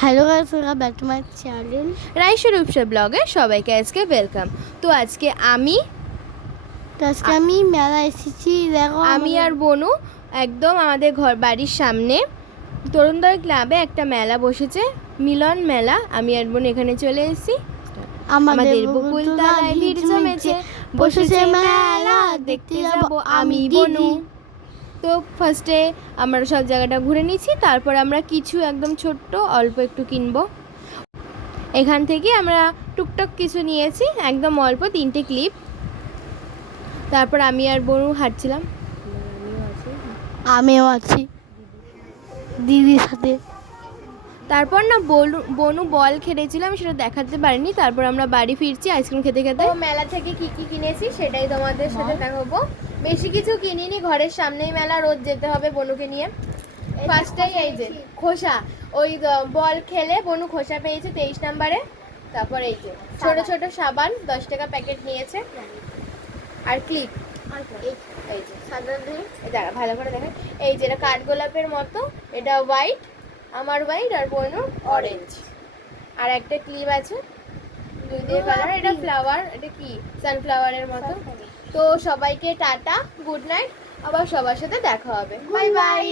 Hello guys, welcome back to my channel Raisur উৎসব ব্লগে সবাইকে আজকে ওয়েলকাম। তো আজকে আমি মেলা এসেছি। দেখো আর বনু একদম আমাদের বাড়ির সামনে তরুণদয় ক্লাবে একটা মেলা বসেছে, মিলন মেলা। আমি আর বোন এখানে চলে এসেছি। আমাদের বকুলতলায় ভিড় জমেছে, বসেছে মেলা, দেখতে যাব আমি বনু। তো ফার্স্টে আমরা সব জায়গাটা ঘুরে নিয়েছি, তারপর আমরা কিছু একদম ছোট্ট অল্প একটু কিনবো। এখান থেকে আমরা টুকটাক কিছু নিয়েছি, একদম অল্প 3টে ক্লিপ। তারপর আমি আর বনু হাঁটছিলাম। আমিও আছি দিদির সাথে। তারপর না বনু বল খেলেছিল, আমি সেটা দেখাতে পারিনি। তারপর আমরা বাড়ি ফিরছি আইসক্রিম খেতে খেতে। মেলা থেকে কি কি কিনেছি সেটাই তোমাদের সাথে দেখাবো। বেশি কিছু কিনিনি, ঘরের সামনেই মেলা, রোজ যেতে হবে বনুকে নিয়ে। ফার্স্টেই এই যে খোসা, ওই বল খেলে বনু খোসা পেয়েছে 23 নম্বরে। তারপর এই যে ছোট ছোট সাবান 10 টাকা প্যাকেট নিয়েছে, আর ক্লিপ। এই যে দাঁড়া ভালো করে দেখেন, এই যে এটা কাঠগোলাপের মতো, এটা হোয়াইট, আমার হোয়াইট আর বনুর অরেঞ্জ। আর একটা ক্লিপ আছে দুই দিয়ে কালার, এটা ফ্লাওয়ার, এটা কি সানফ্লাওয়ারের মতো। তো সবাইকে টাটা, গুড নাইট, আবার সবার সাথে দেখা হবে, বাই বাই।